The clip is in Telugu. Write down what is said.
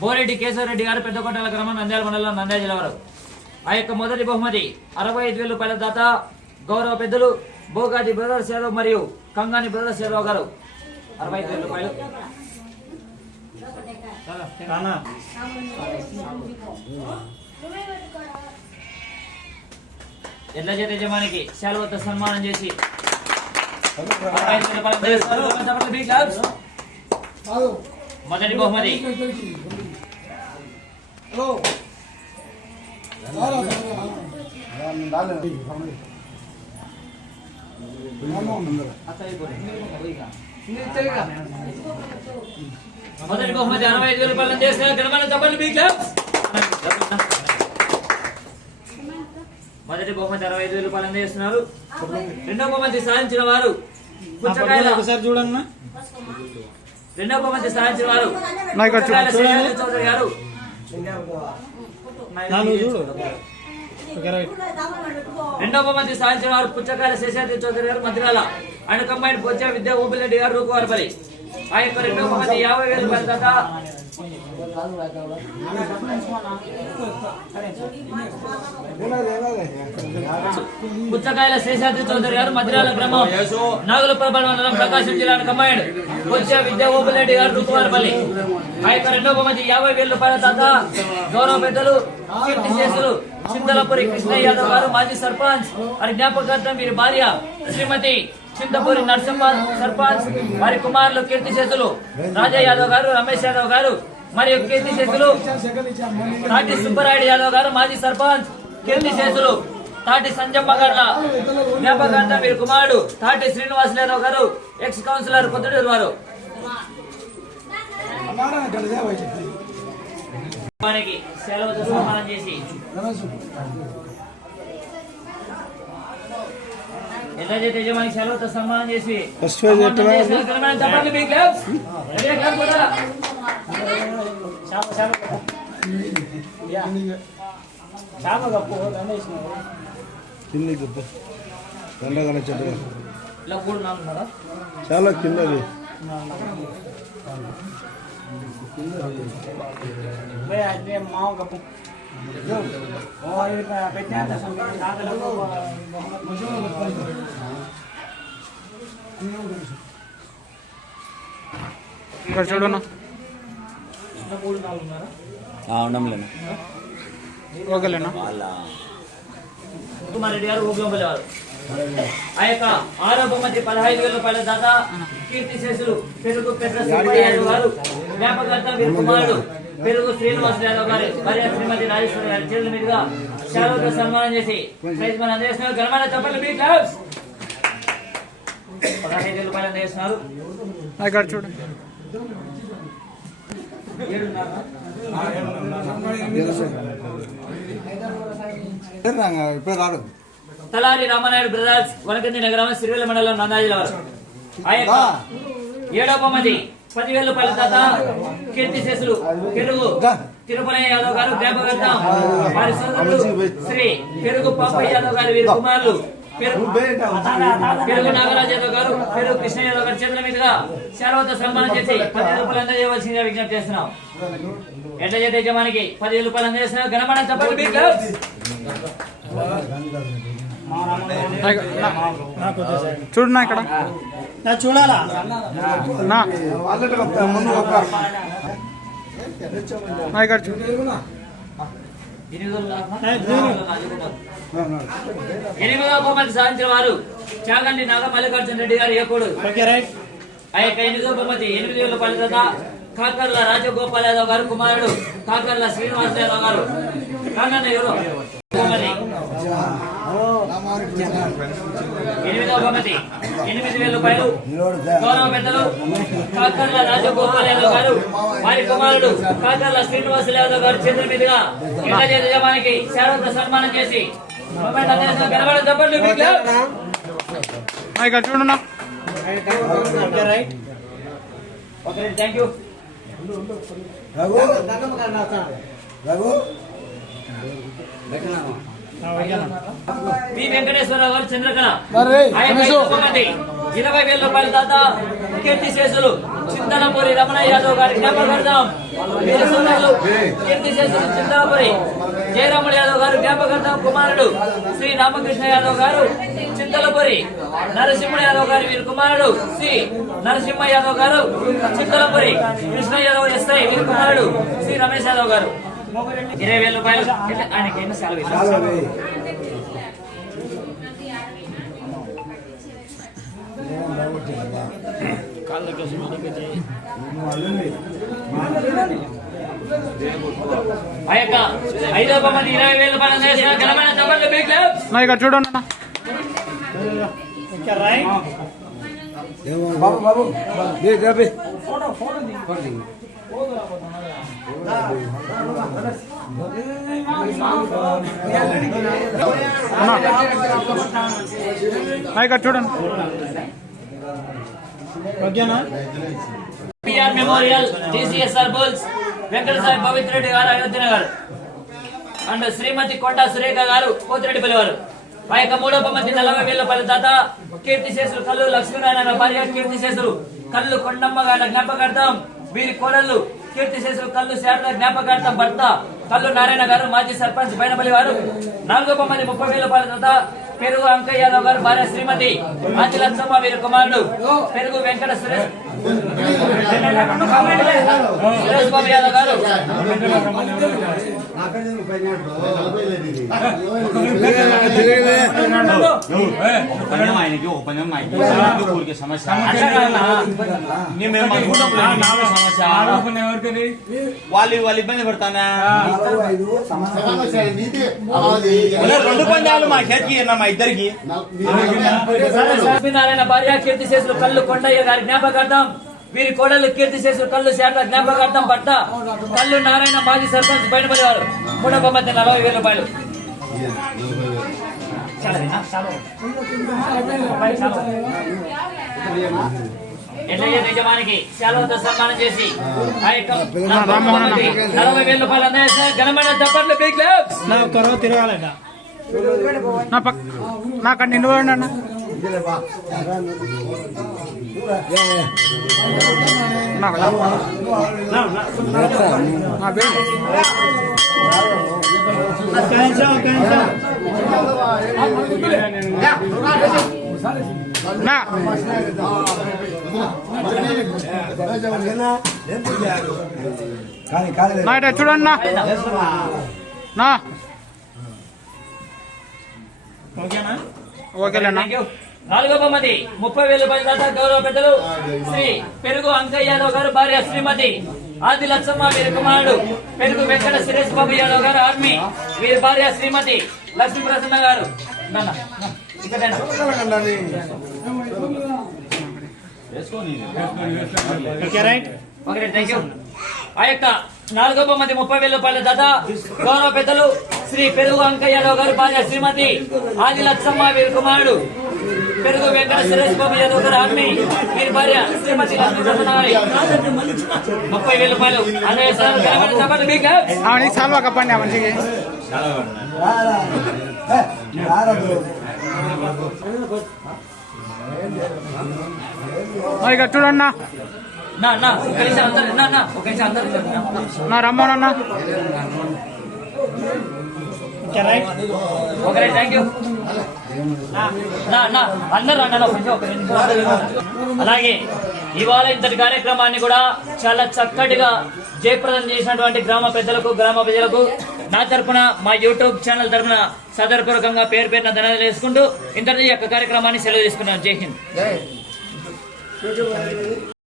బోరెడ్డి కేశవరెడ్డి గారు పెద్దకొండల గ్రామం నంద్యాల మండలం నంద్యాల జిల్లా వారు ఆ యొక్క మొదటి బహుమతి అరవై ఐదు వేల రూపాయల దాత గౌరవ పెద్దలు భోగాది బ్రదర్స్ యాదవ్ మరియు కంగాని బ్రదర్స్ యాదవ్ గారు. అరవై ఐదు వేల రూపాయలు. ఎడ్ల చేత యజమానికి శాలువతో సన్మానం చేసి అరవై ఐదు మొదటి బహుమతి అరవై ఐదు వేల రూపాయలు చప్పట్లు బీ క్లాప్స్. మొదటి బహుమతి అరవై ఐదు వేల రూపాయలు అందజేస్తున్నారు రెండో బహుమతి సాధించిన వారు పుచ్చకాయల ఒకసారి చూడన్నా రెండో బహుమతి సాధించిన వారు చౌదరి గారు. నాలుగు. చూడు ఓకే రైట్. రెండో బహుమతి సాధించిన వారు పుచ్చకాయల శేషాద్రి చౌదరి గారు మంత్రాల అండ్ కంబైన్ బొజ్జ విద్యా ఓపిరెడ్డి గారు రూపువారిపల్లి ఆ యొక్క రెండో బహుమతి యాభై వేలు రూపాయల పుచ్చకాయల శేషాద్రి చౌదరి గారు మధ్యరాల గ్రామం నాగులపరపల్లి మండలం ప్రకాశం జిల్లా కంబైన్ బొజ్జ విద్యా ఓపిరెడ్డి గారు రూపువారిపల్లి ఆ యొక్క రెండో బహుమతి యాభై వేల రూపాయల తాత గౌరవ పెద్దలు కీర్తి శేషులు చింతలపురి కృష్ణ యాదవ్ గారు మాజీ సర్పంచ్ వారి జ్ఞాపకార్థం వీరి భార్య శ్రీమతి చింతపూరి నరసింహ సర్పంచ్ వారి కుమారులు కీర్తి చేతులు రాజా యాదవ్ గారు రమేష్ యాదవ్ గారు మరియు కీర్తి చేతులు తాటి సుబ్బరాయుడు యాదవ్ గారు మాజీ సర్పంచ్ కీర్తి చేతులు తాటి సంజమ్మ గార్ల జ్ఞాపకార్థం వీరి కుమారుడు తాటి శ్రీనివాస్ యాదవ్ గారు ఎక్స్ కౌన్సిలర్ పొద్దుటూరు వారు. సెలవుతో సన్మానం చేసి ఎలా చేస్తే యజమానికి సెలవుతో సన్మానం చేసి First phase ఎట్లా? సన్మానం చెప్పండి మీ క్లబ్స్. రెడీ క్లబ్ కూడా. కింది గొప్ప దండగన చెట్టు ఇలా మూడు నాలుగు ఉన్నారా? చాలా కిందది ఇక్కడ చూడన్నా ఇలా మూడు నాలుగు ఉన్నారా? ఉండలేను. ఓకేలేనా? కుమారెడ్డి గారు ఊపిలోపల్లి వారు ఆ యొక్క ఆరో బహుమతి పదహైదు వేల రూపాయల దాకా కీర్తి శేషులు పెరుగు పెద్ద సుబ్బయ్య గారు కుమారుడు పెరుగు శ్రీనివాస్ యాదవ్ గారు భార్య శ్రీమతి రాజేశ్వరి గారి చేతుల మీదుగా శాలువతో సన్మానం చేసి ప్రైజ్ మన అందజేస్తున్నారు ఘనమైన చప్పట్లు మీ క్లబ్స్. పదహైదు రూపాయలు అందజేస్తున్నారు ఇక్కడ చూడు. ఇప్పుడు రాడు తలారి రామనాయుడు బ్రదర్స్ వనకంది నగరం సిరివెల్ల మండలం నందాజిల వారు ఆ యొక్క ఏడవ బహుమతి. పదివేల రూపాయల దాత కీర్తి శేషులు. పెరుగు. తిరుపతి యాదవ్ గారు జ్ఞాపకర్త వారి సోదరులు శ్రీ పెరుగు పాపయ్య యాదవ్ గారు వీరి కుమారులు పెరుగు నాగరాజ్ యాదవ్ గారు పెరుగు కృష్ణ యాదవ్ గారి చేతుల మీదుగా శారవత సన్మానం చేసి పదివేల రూపాయలు అందజేయవలసిందిగా విజ్ఞప్తి చేస్తున్నాం. ఎట్ల చేత యజమానికి పదివేల రూపాయలు అందజేస్తున్నాం ఘనమైన చెప్పండి క్లబ్స్. చూడన్నా ఇక్కడ. నా నా. ఇక్కడ చూడు ఎనిమిదవ బహుమతి సాధించిన వారు చాగండి నాగ మల్లికార్జున రెడ్డి గారు ఏకోడు. ఆ యొక్క ఎనిమిదవ బహుమతి ఎనిమిది వేల దాకా కాకర్ల రాజగోపాల్ యాదవ్ గారు కుమారుడు కాకర్ల శ్రీనివాస్ యాదవ్ గారు. కాకర్ల ఎవరు? ఎనిమిదవ బహుమతి ఎనిమిది వేల రూపాయలు. గౌరవ పెద్దలు కాకర్ల రాజగోపాల్ యాదవ్ గారు వారి కుమారుడు కాకర్ల శ్రీనివాస్ యాదవ్ గారు చేతుల మీదుగా ఇళ్ళ యజమానికి శారద సన్మానం చేసి చూడన్నా thank you. Raghu. Raghu. P Venkateswararao garu Chandrakala. ఇరవై వేల రూపాయల దాత కీర్తి శేషులు చింతనపురి రమణ యాదవ్ గారి వీరి సోదరులు కీర్తి చేసిన చింతనపురి జయరాములు యాదవ్ గారు జ్ఞాపకార్థం కుమారుడు శ్రీ రామకృష్ణ యాదవ్ గారు చింతలపురి నరసింహ యాదవ్ గారి వీరి కుమారుడు శ్రీ నరసింహ యాదవ్ గారు చింతలపురి కృష్ణ యాదవ్ ఎస్ఐ వీరి కుమారుడు శ్రీ రమేష్ యాదవ్ గారు. ఇరవై వేల రూపాయలు. ఎట్లా? ఆయనకి ఎన్ని సెలవు ఇక్కడ చూడండి బాబు బాబు ఇక్కడ చూడండి. PR memorial TCSR bulls Venkatasai Pavitra Reddy garu Ayodhya garu and శ్రీమతి కొండ సురేఖ గారు పోతిరెడ్డిపల్లి వారు ఆ యొక్క మూడో నలభై వేల రూపాయల తాత కీర్తి శేషులు కళ్ళు లక్ష్మీనారాయణ భార్య కీర్తి శేషులు కళ్ళు కొండమ్మ గారి జ్ఞాపకార్థం వీరి కోడళ్ళు కీర్తి శేషులు కల్లు శారద జ్ఞాపకార్థం భర్త కల్లు నారాయణ గారు మాజీ సర్పంచ్ బైనపల్లి వారు నాలుగో మంది ముప్పై వేల రూపాయల పెరుగు అంకయ్య యాదవ్ గారు భార్య శ్రీమతి ఆంజి వీరి కుమారుడు పెరుగు వెంకట సురేష్ సురేష్ బాబు యాదవ్ గారు ఉపన్యాసం ఆయనకి ఉపన్యాసం ఆయనకి ఊరికే సమస్య అట్లా కాదన్నా. మేము ఏమనుకుంటాం నామే సమస్య వాళ్ళు వాళ్ళు ఇబ్బంది పెడతానా నాలుగు ఐదు సమానం ఒరే, రెండు పందాలు మా చేతికి ఇయ్యన్నా మా ఇద్దరికి లక్ష్మీనారాయణ భార్య కీర్తి శేషులు కళ్ళు కొండయ్య గారి జ్ఞాపకార్థం వీరి కోడలు కీర్తి శేషులు కళ్ళు శారద జ్ఞాపకార్థం భర్త కళ్ళు నారాయణ మాజీ సర్పంచ్ బయటపడి వారు మూడో బొమ్మతి నలభై వేల రూపాయలు. నిజమానికి శాలవతో సన్మానం చేసి ఆ యొక్క నలభై వేల రూపాయలు ఘనమైన నా పక్క నా నిండు అన్న. నాకు రా. నా వేలు. నా కానీ కాలేదు నా ఇటు చూడండి నా నా ఓకేలేనా Thank you. నాలుగో బహుమతి ముప్పై వేల రూపాయల దాకా గౌరవ పెద్దలు శ్రీ పెరుగు అంకయ్య యాదవ్ గారు భార్య శ్రీమతి ఆది లచ్చమ్మ వీరి కుమారుడు పెరుగు వెంకట సురేష్ బాబు యాదవ్ గారు ఆర్మీ వీరి భార్య శ్రీమతి లక్ష్మీ ప్రసన్న గారు. ఆ యొక్క నాలుగో బహుమతి ముప్పై వేల రూపాయల దాత గౌరవ పెద్దలు శ్రీ పెరుగు అంకయ్య యాదవ్ గారు భార్య శ్రీమతి ఆది లచ్చమ్మ వీరి కుమారుడు పెరుగు వెంకట సురేష్ బాబు యాదవ్ గారు ఆర్మీ వీరి భార్య శ్రీమతి ముప్పై వేల రూపాయలు అదే సార్ ఘనమైన చప్పట్లు మీకు అవన్నీ సాల్వా కప్పండి ఆ మనిషికి. ఏ, రారదు. నా ఇక్కడ థ్యాంక్ యూ అందరు ఒక. అలాగే ఇవాళ ఇంతటి కార్యక్రమాన్ని కూడా చాలా చక్కటిగా జయప్రదం చేసినటువంటి గ్రామ పెద్దలకు గ్రామ ప్రజలకు నా తరపున మా యూట్యూబ్ ఛానల్ తరపున సదరపూర్వకంగా పేరు పేరున ధనాలు వేసుకుంటూ ఇంతటి యొక్క కార్యక్రమాన్ని సెలవు తీసుకున్నాను. జై హింద్.